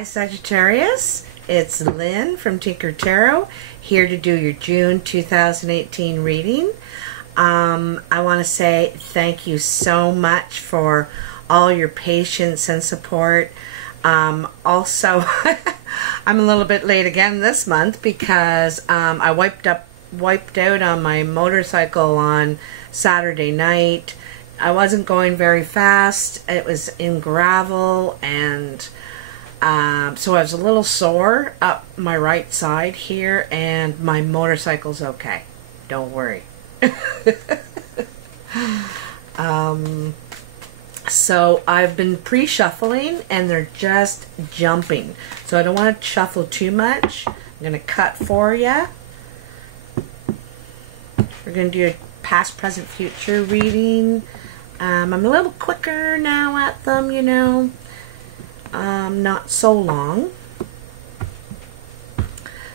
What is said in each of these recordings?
Hi Sagittarius, it's Lynn from Tinker Tarot, here to do your June 2018 reading. I want to say thank you so much for all your patience and support. Also, I'm a little bit late again this month because I wiped out on my motorcycle on Saturday night. I wasn't going very fast. It was in gravel, and so I was a little sore up my right side here, and my motorcycle's okay. Don't worry. So I've been pre-shuffling, and they're just jumping. So I don't want to shuffle too much. I'm going to cut for you. We're going to do a past, present, future reading. I'm a little quicker now at them, you know. Not so long.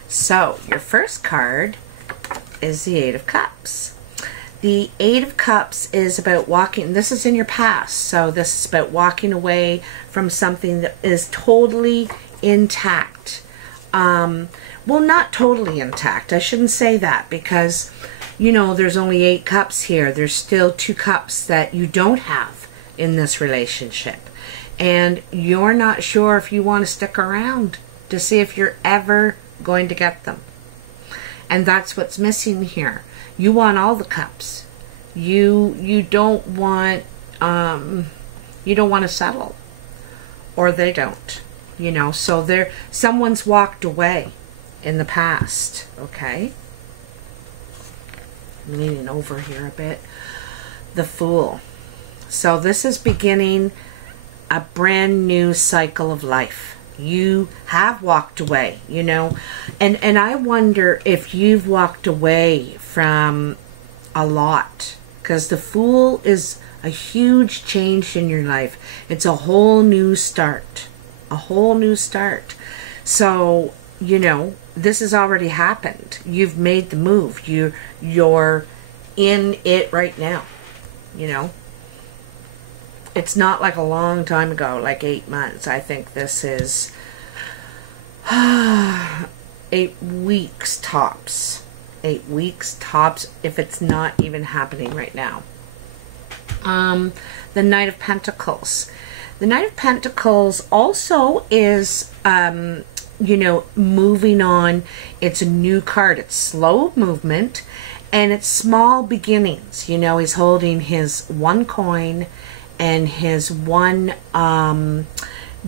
So your first card is the Eight of Cups. The Eight of Cups is about walking. This is in your past, so this is about walking away from something that is totally intact. Well, not totally intact. I shouldn't say that, because you know there's only 8 cups here. There's still 2 cups that you don't have in this relationship, and you're not sure if you want to stick around to see if you're ever going to get them. And that's what's missing here. You want all the cups. You don't want to settle, or they don't. You know, so someone's walked away in the past. Okay. I'm leaning over here a bit. The Fool. So this is beginning a brand new cycle of life. You have walked away, you know, and I wonder if you've walked away from a lot, because the Fool is a huge change in your life. It's a whole new start, a whole new start. So, you know, this has already happened. You've made the move. You're in it right now, you know. It's not like a long time ago, like 8 months. I think this is 8 weeks tops. 8 weeks tops, if it's not even happening right now. The Knight of Pentacles. The Knight of Pentacles also is, you know, moving on. It's a new card. It's slow movement, and it's small beginnings. You know, he's holding his 1 coin and his 1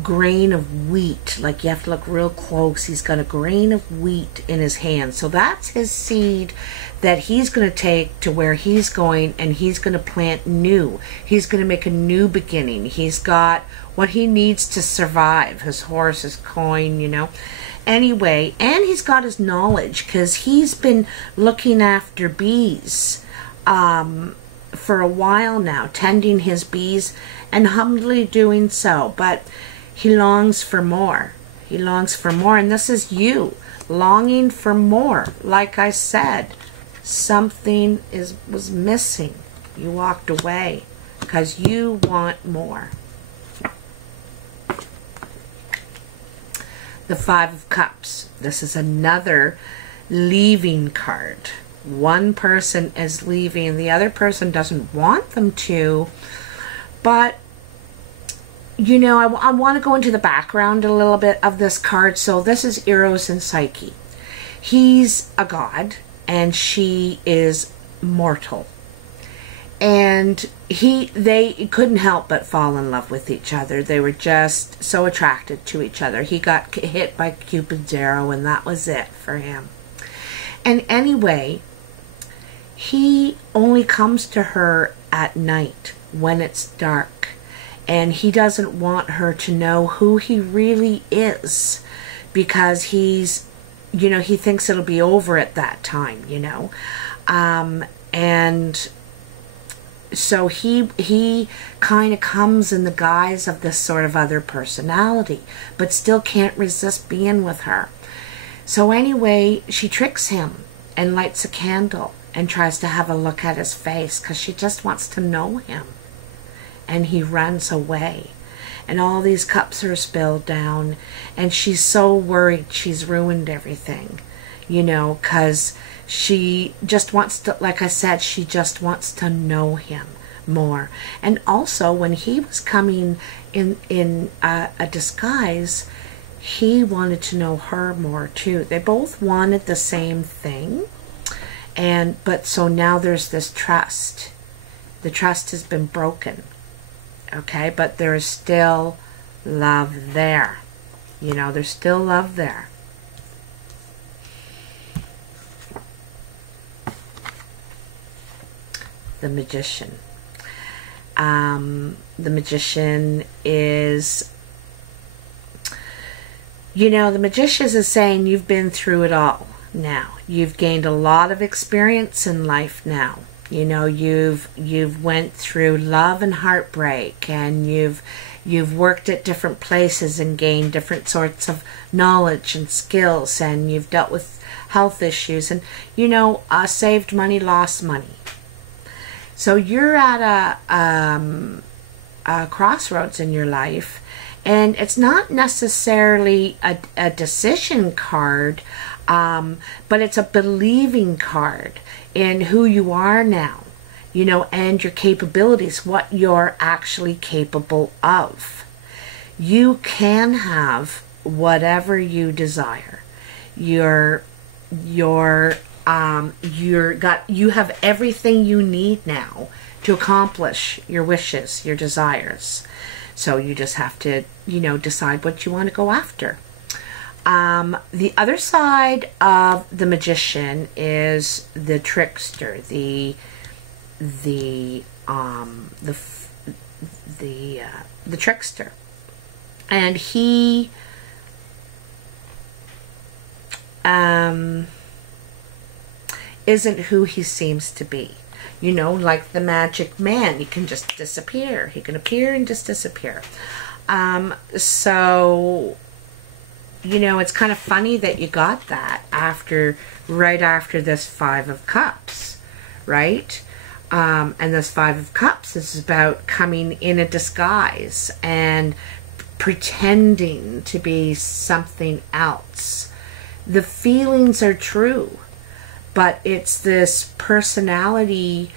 grain of wheat. Like, you have to look real close. He's got a grain of wheat in his hand. So that's his seed that he's going to take to where he's going, and he's going to plant new. He's going to make a new beginning. He's got what he needs to survive. His horse, his coin, you know. Anyway, and he's got his knowledge, because he's been looking after bees for a while now, tending his bees and humbly doing so, but he longs for more. He longs for more, and this is you longing for more. Like I said, something was missing. You walked away because you want more. The Five of Cups. This is another leaving card. One person is leaving. The other person doesn't want them to. But, you know, I want to go into the background a little bit of this card. So this is Eros and Psyche. He's a god, and she is mortal. And they couldn't help but fall in love with each other. They were just so attracted to each other. He got hit by Cupid's arrow, and that was it for him. And anyway, he only comes to her at night when it's dark, and he doesn't want her to know who he really is, because he's, you know, he thinks it'll be over at that time, you know. And so he kind of comes in the guise of this sort of other personality, but still can't resist being with her. So anyway, she tricks him and lights a candle and tries to have a look at his face, because she just wants to know him. And he runs away. and all these cups are spilled down, and she's so worried she's ruined everything, you know, because she just wants to, like I said, she just wants to know him more. And also, when he was coming in a disguise, he wanted to know her more too. They both wanted the same thing, but so now there's this trust. The trust has been broken, okay, but there is still love there. You know, there's still love there. The Magician. The Magician is, you know, the Magician is saying you've been through it all now. You've gained a lot of experience in life now. You know, you've went through love and heartbreak, and you've worked at different places and gained different sorts of knowledge and skills, and you've dealt with health issues, and, you know, saved money, lost money. So you're at a crossroads in your life, and it's not necessarily a decision card, but it's a believing card in who you are now, you know, and your capabilities, what you're actually capable of. You can have whatever you desire. You have everything you need now to accomplish your wishes, your desires. So you just have to, you know, decide what you want to go after. The other side of the Magician is the trickster, the trickster, and he isn't who he seems to be. You know, like the magic man, he can just disappear. He can appear and just disappear. So, you know, it's kind of funny that you got that right after this Five of Cups, right? And this Five of Cups is about coming in a disguise and pretending to be something else. The feelings are true, but it's this personality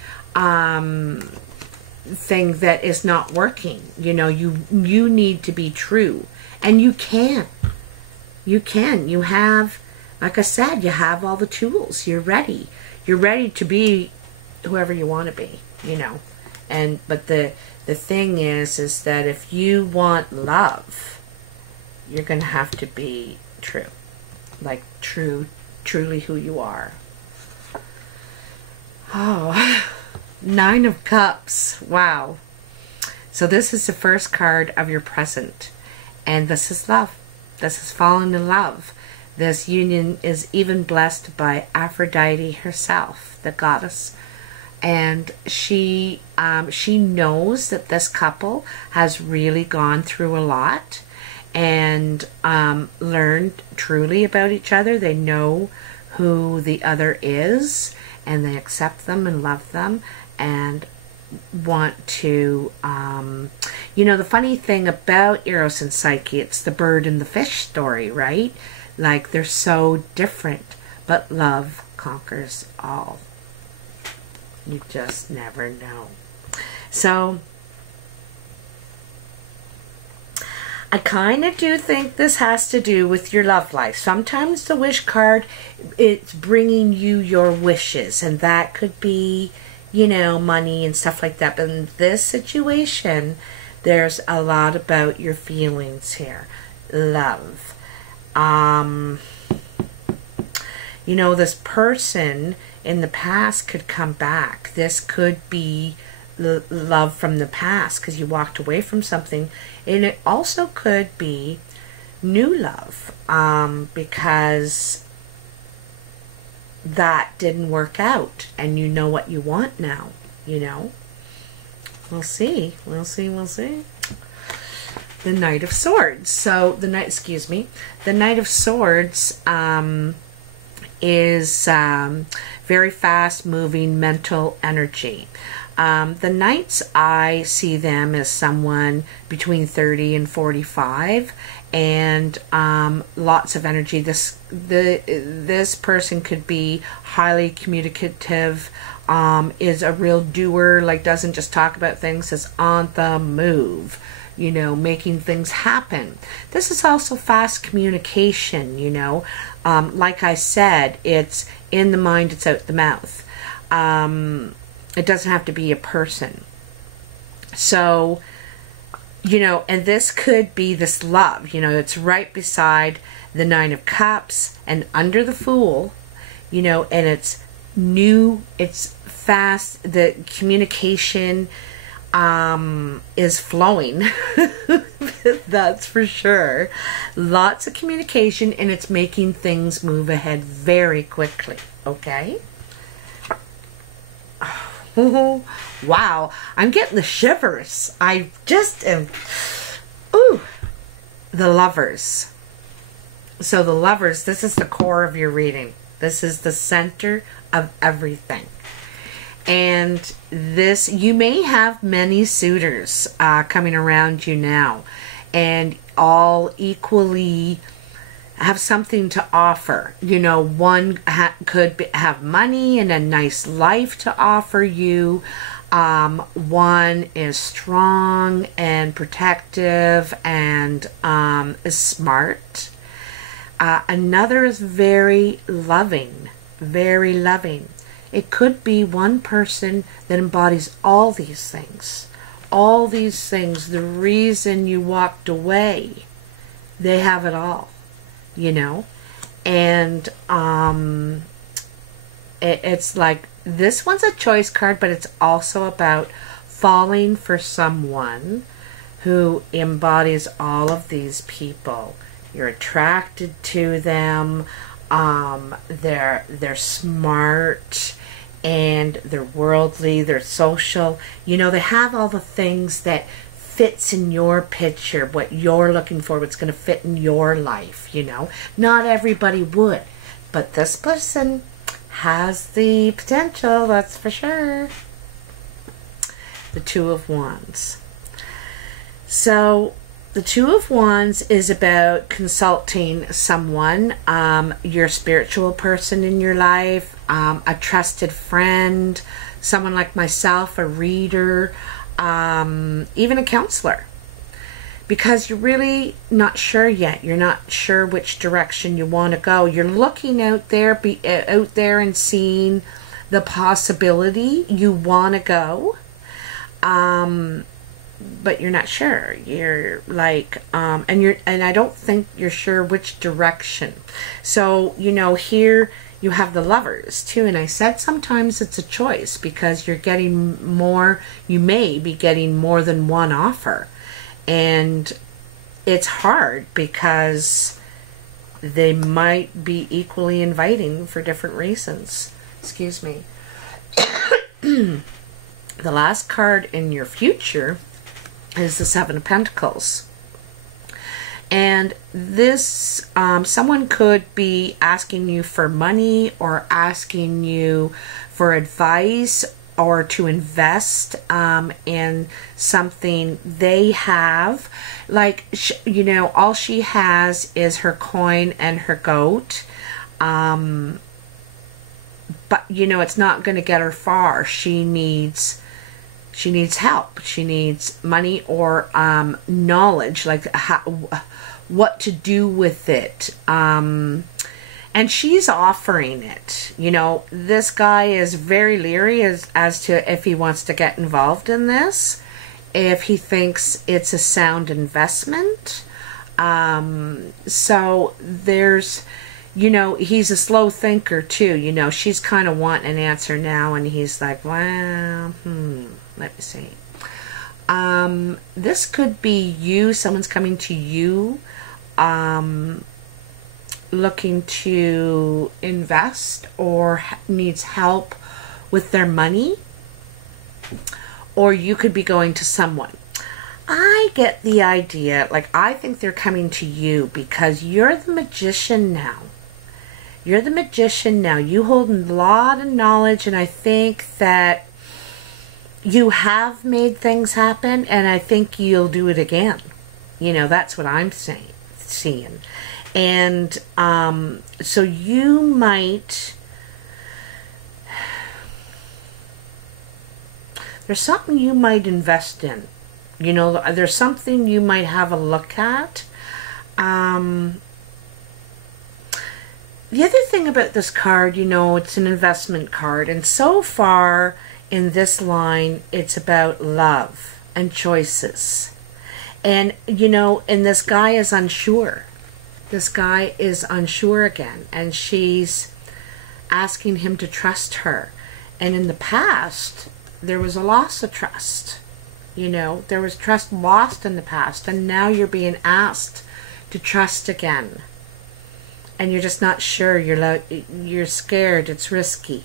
thing that is not working. You know, you need to be true, and you can. You can. You have, like I said, you have all the tools. You're ready. You're ready to be whoever you want to be, you know. But the thing is that if you want love, you're going to have to be true. Like truly who you are. Oh, Nine of Cups. Wow. So this is the first card of your present. And this is love. This is falling in love. This union is even blessed by Aphrodite herself, the goddess. And she knows that this couple has really gone through a lot and learned truly about each other. They know who the other is, and they accept them and love them and want to, you know, the funny thing about Eros and Psyche, it's the bird and the fish story, right? Like, they're so different, but love conquers all. You just never know. So, I kind of do think this has to do with your love life. Sometimes the wish card, it's bringing you your wishes, and that could be, you know, money and stuff like that. But in this situation, there's a lot about your feelings here. Love. You know, this person in the past could come back. This could be love from the past because you walked away from something. And it also could be new love because that didn't work out and you know what you want now, you know. We'll see. We'll see. We'll see. The Knight of Swords. So the Knight of Swords is very fast moving mental energy. The Knights, I see them as someone between 30 and 45, and lots of energy. This person could be highly communicative, is a real doer, like doesn't just talk about things, is on the move, you know, making things happen. This is also fast communication, you know. Like I said, it's in the mind, it's out the mouth. It doesn't have to be a person. So, you know, and this could be this love, you know, it's right beside the Nine of Cups and under the Fool, you know, and it's new, it's fast, the communication is flowing. That's for sure. Lots of communication, and it's making things move ahead very quickly. Okay? Oh, wow, I'm getting the shivers. I just am. Ooh, the Lovers. So the Lovers, this is the core of your reading. This is the center of everything. And this, you may have many suitors coming around you now, and all equally have something to offer. You know, one could have money and a nice life to offer you. One is strong and protective and is smart. Another is very loving, very loving. It could be one person that embodies all these things. All these things, the reason you walked away, they have it all, you know. And it's like, this one's a choice card, but it's also about falling for someone who embodies all of these people. You're attracted to them. They're smart, and they're worldly, they're social. You know, they have all the things that fits in your picture, what you're looking for, what's going to fit in your life, you know. Not everybody would, but this person has the potential, that's for sure. The Two of Wands. So the Two of Wands is about consulting someone, your spiritual person in your life, a trusted friend, someone like myself, a reader, even a counselor. Because you're really not sure yet. You're not sure which direction you want to go. You're looking out there, and seeing the possibility you want to go. But you're not sure. You're like, and I don't think you're sure which direction. So, you know, here you have the Lovers too. And I said sometimes it's a choice, because you're getting more, you may be getting more than one offer. And it's hard because they might be equally inviting for different reasons. Excuse me. The last card in your future is the Seven of Pentacles. And this, someone could be asking you for money, or asking you for advice, or to invest in something they have. Like, you know, all she has is her coin and her goat. But, you know, it's not going to get her far. She needs help. She needs money or knowledge, like what to do with it. And she's offering it. You know, this guy is very leery as to if he wants to get involved in this, if he thinks it's a sound investment. So there's, you know, he's a slow thinker too. You know, she's kind of wanting an answer now, and he's like, well, let me see. This could be you. Someone's coming to you, looking to invest, or needs help with their money. Or you could be going to someone. I get the idea, like, I think they're coming to you because you're the magician now. You're the magician now. You hold a lot of knowledge, and I think that you have made things happen, and I think you'll do it again. You know, that's what I'm seeing. And so you might, there's something you might invest in. You know, there's something you might have a look at. The other thing about this card, you know, it's an investment card. And so far in this line, it's about love and choices. And, you know, and this guy is unsure. This guy is unsure again. And she's asking him to trust her. And in the past, there was a loss of trust. You know, there was trust lost in the past. And now you're being asked to trust again. And you're just not sure. You're scared. It's risky.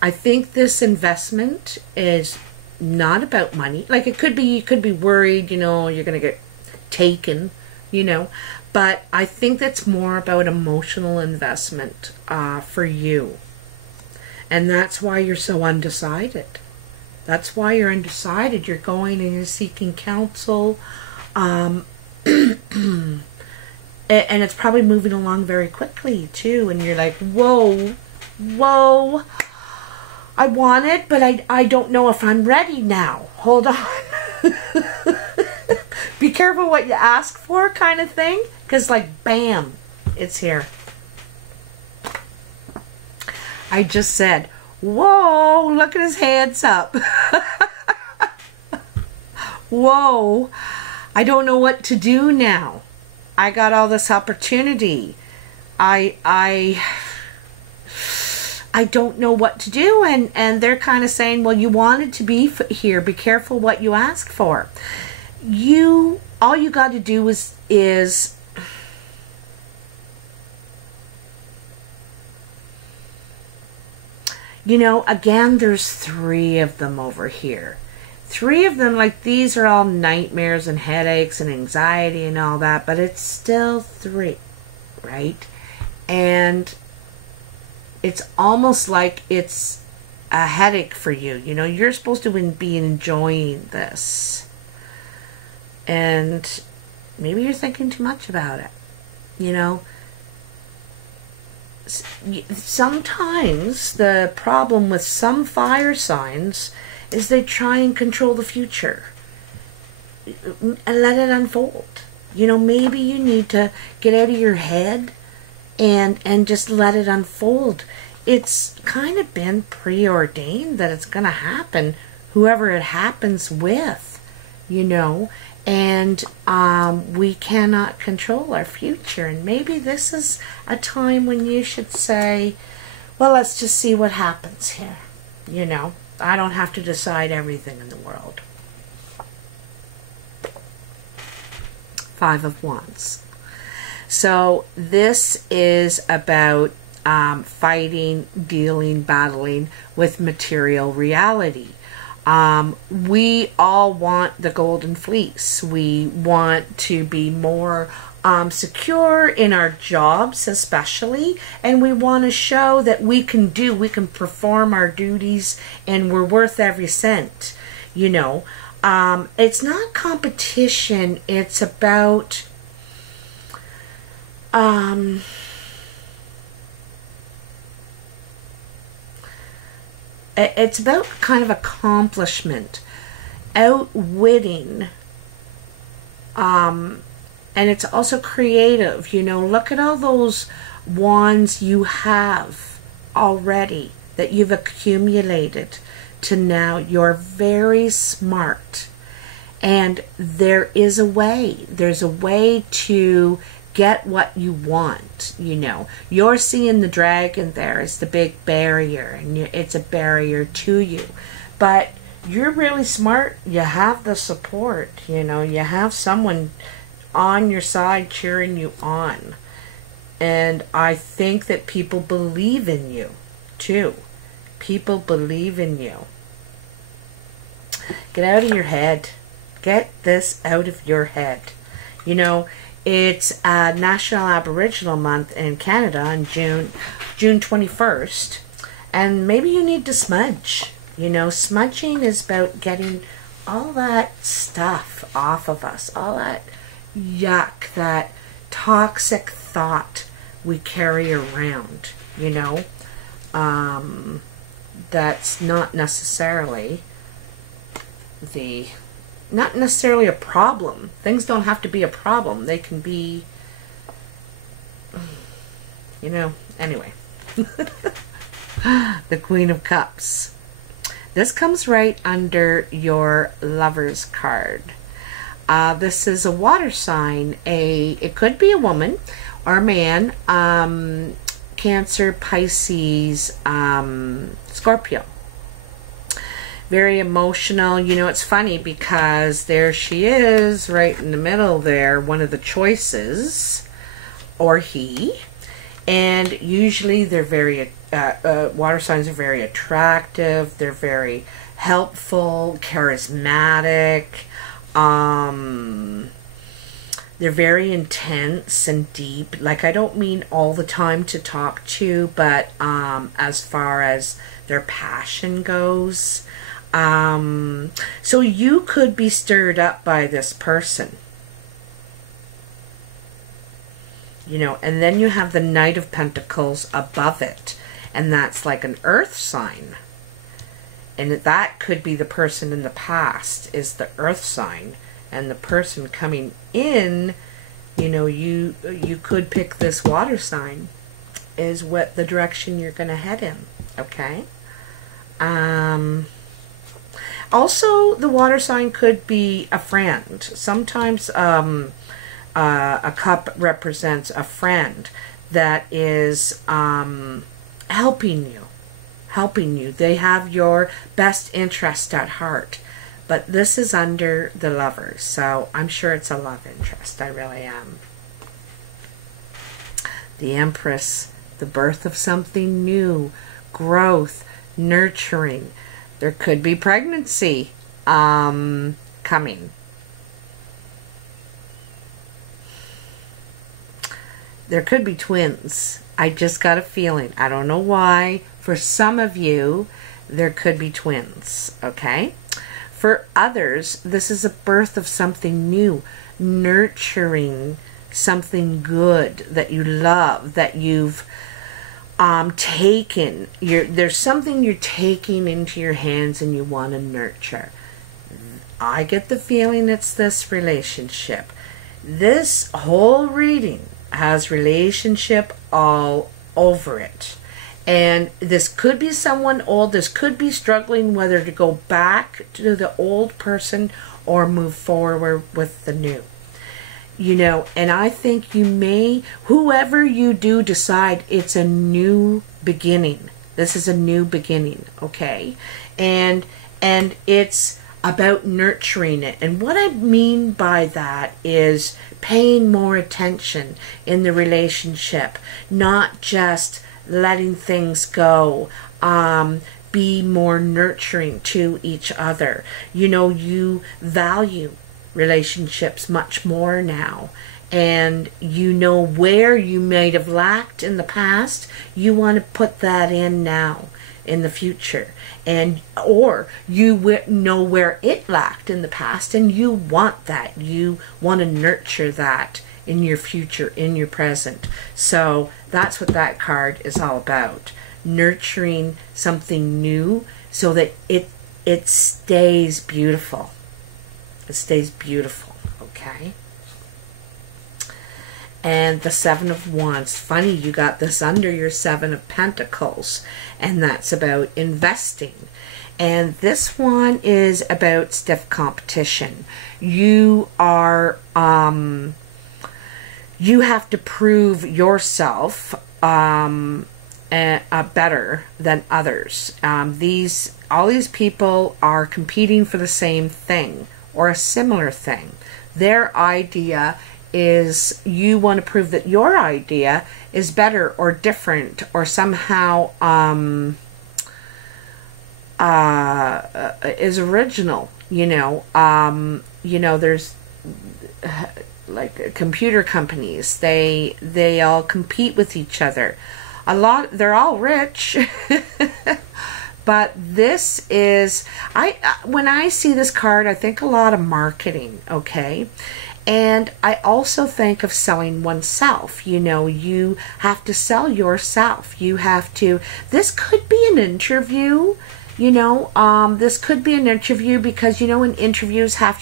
I think this investment is not about money. Like, it could be, you could be worried, you know, you're going to get taken, you know. But I think that's more about emotional investment for you. And that's why you're so undecided. That's why you're undecided. You're going and you're seeking counsel. And it's probably moving along very quickly, too. And you're like, whoa, whoa. I want it, but I don't know if I'm ready now. Hold on. Be careful what you ask for, kind of thing. Because, like, bam, it's here. I just said, whoa, look at his hands up. Whoa, I don't know what to do now. I got all this opportunity. I don't know what to do. And they're kind of saying, well, you wanted to be here. Be careful what you ask for. All you got to do is you know, again, there's 3 of them over here. 3 of them, like, these are all nightmares and headaches and anxiety and all that, but it's still 3, right? And it's almost like it's a headache for you. You know, you're supposed to be enjoying this. And maybe you're thinking too much about it. You know, sometimes the problem with some fire signs is they try and control the future and let it unfold. You know, maybe you need to get out of your head and just let it unfold. It's kind of been preordained that it's going to happen, whoever it happens with, you know. And we cannot control our future. And maybe this is a time when you should say, well, let's just see what happens here. You know, I don't have to decide everything in the world. 5 of Wands. So this is about fighting, dealing, battling with material reality. We all want the golden fleece. We want to be more secure in our jobs, especially, and we want to show that we can perform our duties and we're worth every cent, you know. It's not competition, it's about it's about kind of accomplishment, outwitting, and it's also creative. You know, look at all those wands you have already that you've accumulated to now. You're very smart, and there is a way. There's a way to get what you want. You know, you're seeing the dragon there as the big barrier, and it's a barrier to you, but you're really smart. You have the support, you know, you have someone on your side cheering you on, and I think that people believe in you too. People believe in you. Get out of your head. Get this out of your head. You know, it's National Aboriginal Month in Canada on June 21st. And maybe you need to smudge. You know, smudging is about getting all that stuff off of us, all that yuck, that toxic thought we carry around, you know. That's not necessarily a problem. Things don't have to be a problem. They can be, you know, anyway. The Queen of Cups. This comes right under your Lovers card. This is a water sign. It could be a woman or a man. Cancer, Pisces, Scorpio. Very emotional. You know, it's funny because there she is right in the middle there, one of the choices, or he. And usually they're very, water signs are very attractive. They're very helpful, charismatic. They're very intense and deep. Like, I don't mean all the time to talk to, but as far as their passion goes. So you could be stirred up by this person. You know, and then you have the Knight of Pentacles above it. And that's like an earth sign. And that could be the person in the past is the earth sign. And the person coming in, you know, you could pick this water sign is what the direction you're going to head in. Okay? Also, the water sign could be a friend. Sometimes a cup represents a friend that is helping you. They have your best interest at heart. But this is under the Lovers, so I'm sure it's a love interest. I really am. The Empress, the birth of something new, growth, nurturing. There could be pregnancy coming. There could be twins. I just got a feeling. I don't know why. For some of you, there could be twins, okay? For others, this is a birth of something new, nurturing something good that you love, that you've taken. There's something you're taking into your hands and you want to nurture. I get the feeling it's this relationship. This whole reading has relationship all over it. And this could be someone old. This could be struggling whether to go back to the old person or move forward with the new. You know, and I think you may, whoever you do decide, it's a new beginning. This is a new beginning, okay? And it's about nurturing it. And what I mean by that is paying more attention in the relationship, not just letting things go, be more nurturing to each other. You know, you value relationships much more now, and you know where you might have lacked in the past. You want to put that in now, in the future, and or you know where it lacked in the past, and you want that. You want to nurture that in your future, in your present. So that's what that card is all about. Nurturing something new so that it stays beautiful. It stays beautiful, okay? And the Seven of Wands. Funny, you got this under your Seven of Pentacles. And that's about investing. And this one is about stiff competition. You are... you have to prove yourself better than others. All these people are competing for the same thing or a similar thing. Their idea is, you want to prove that your idea is better or different or somehow is original. You know, there's like computer companies, they all compete with each other. They're all rich, But this is, when I see this card, I think a lot of marketing, okay? And I also think of selling oneself. You know, you have to sell yourself. You have to, this could be an interview, you know, this could be an interview because, you know, in interviews, how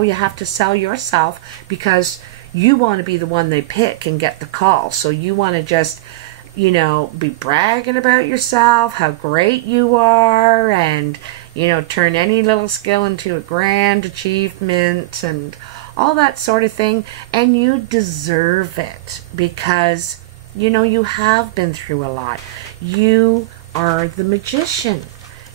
you have to sell yourself because you want to be the one they pick and get the call. So you want to just, you know, be bragging about yourself, how great you are, and, you know, turn any little skill into a grand achievement and all that sort of thing. And you deserve it because, you know, you have been through a lot. You are the magician.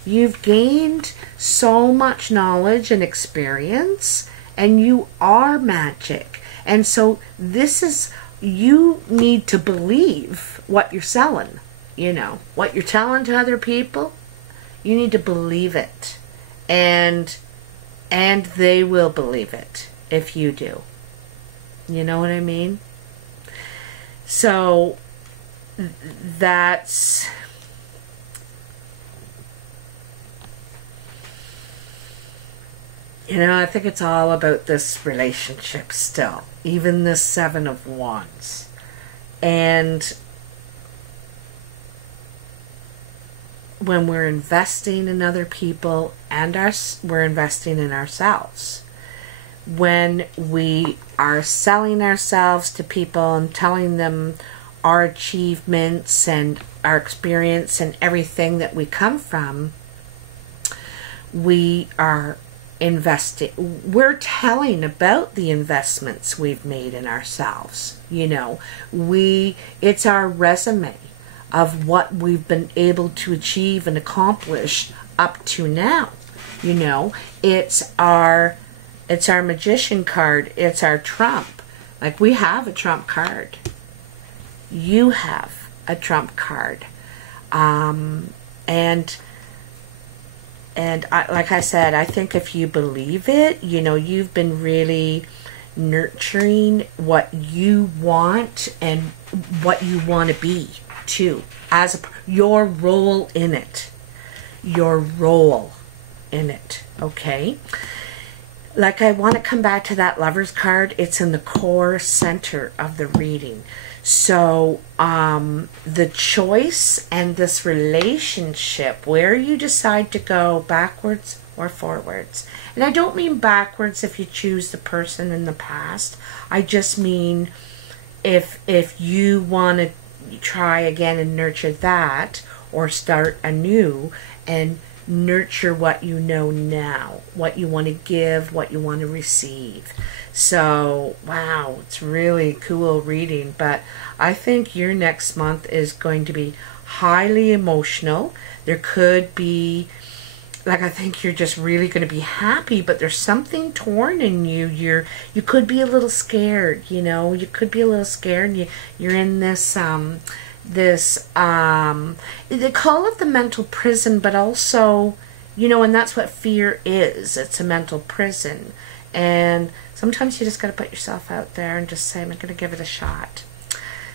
You've gained so much knowledge and experience, and you are magic. And so this is, you need to believe what you're selling, you know, what you're telling to other people. You need to believe it, and they will believe it if you do. You know what I mean? So that's, you know, I think it's all about this relationship still, even the Seven of Wands. And when we're investing in other people and we're investing in ourselves. When we are selling ourselves to people and telling them our achievements and our experience and everything that we come from, we are investing. We're telling about the investments we've made in ourselves. You know, it's our resume of what we've been able to achieve and accomplish up to now. You know, it's our magician card. It's our trump. Like, we have a trump card. You have a trump card. And like I said, I think if you believe it, you know, you've been really nurturing what you want and what you want to be too, as your role in it. Your role in it, okay? Like, I want to come back to that Lover's card. It's in the core center of the reading. So the choice and this relationship, where you decide to go backwards or forwards. And I don't mean backwards if you choose the person in the past. I just mean if you want to try again and nurture that, or start anew and nurture what you know now, what you want to give, what you want to receive. So, wow, it's really cool reading. But I think your next month is going to be highly emotional. There could be, like, I think you're just really going to be happy, but there's something torn in you. You could be a little scared, you know. You could be a little scared. You're in this they call it the mental prison, but also, you know, and that's what fear is. It's a mental prison. And sometimes you just got to put yourself out there and just say, I'm going to give it a shot.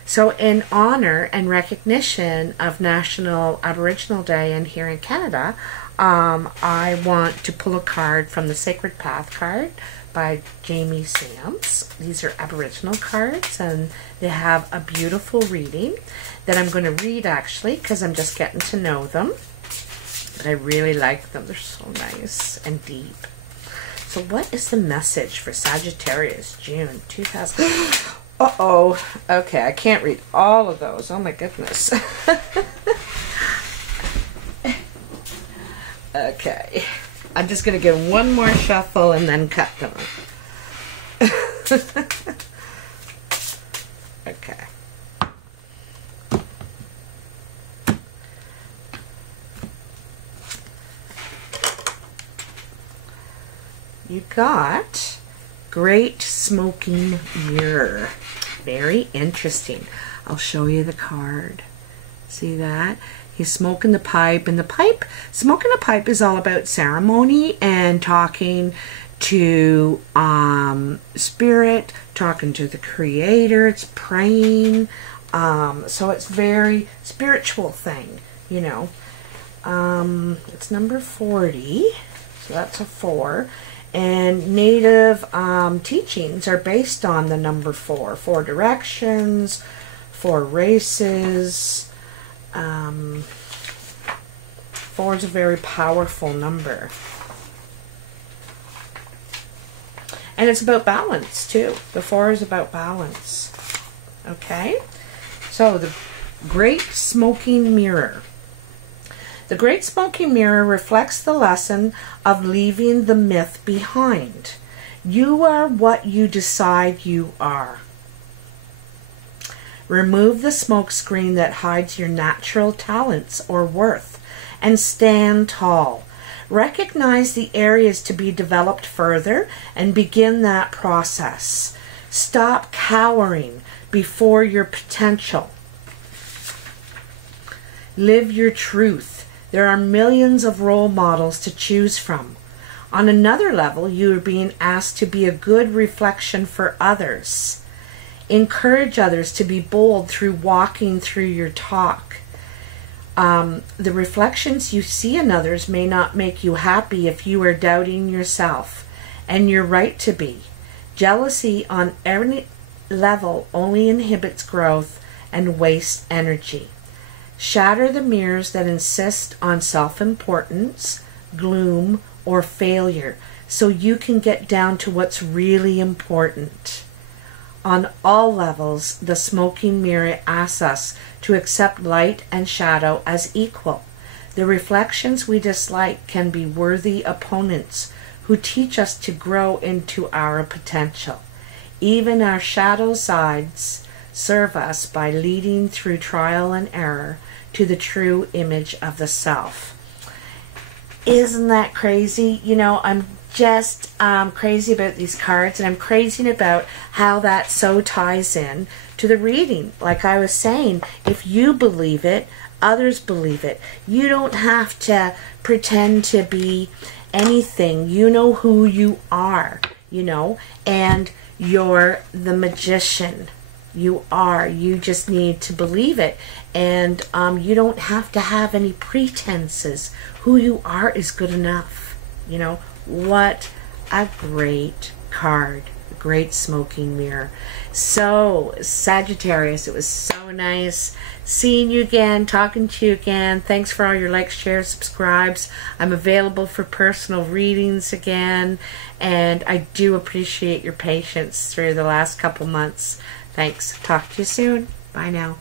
So in honor and recognition of National Aboriginal Day and here in Canada, I want to pull a card from the Sacred Path card by Jamie Sams. These are Aboriginal cards, and they have a beautiful reading that I'm going to read, actually, because I'm just getting to know them. But I really like them. They're so nice and deep. So what is the message for Sagittarius, June 2000? Uh-oh. Okay, I can't read all of those. Oh, my goodness. Okay. I'm just going to give one more shuffle and then cut them. Okay. You got Great Smoking Mirror. Very interesting. I'll show you the card. See that? He's smoking the pipe, and smoking a pipe is all about ceremony and talking to spirit, talking to the creator. It's praying. So it's very spiritual thing, you know. it's number 40, so that's a 4. And native teachings are based on the number 4. 4 directions, 4 races. 4 is a very powerful number. And it's about balance, too. The 4 is about balance. Okay? So, the Great Smoking Mirror. The Great Smoking Mirror reflects the lesson of leaving the myth behind. You are what you decide you are. Remove the smokescreen that hides your natural talents or worth, and stand tall. Recognize the areas to be developed further and begin that process. Stop cowering before your potential. Live your truth. There are millions of role models to choose from. On another level, you are being asked to be a good reflection for others. Encourage others to be bold through walking through your talk. The reflections you see in others may not make you happy if you are doubting yourself, and you're right to be. Jealousy on every level only inhibits growth and wastes energy. Shatter the mirrors that insist on self-importance, gloom, or failure, so you can get down to what's really important. On all levels, the smoking mirror asks us to accept light and shadow as equal. The reflections we dislike can be worthy opponents who teach us to grow into our potential. Even our shadow sides serve us by leading through trial and error to the true image of the self. Isn't that crazy? You know, I'm just crazy about these cards, and I'm crazy about how that so ties in to the reading. Like I was saying, if you believe it, others believe it. You don't have to pretend to be anything. You know who you are, you know, and you're the magician. You are. You just need to believe it. And you don't have to have any pretenses. Who you are is good enough. You know, what a great card. The Great Smoking Mirror. So, Sagittarius, it was so nice seeing you again, talking to you again. Thanks for all your likes, shares, subscribes. I'm available for personal readings again. And I do appreciate your patience through the last couple months. Thanks. Talk to you soon. Bye now.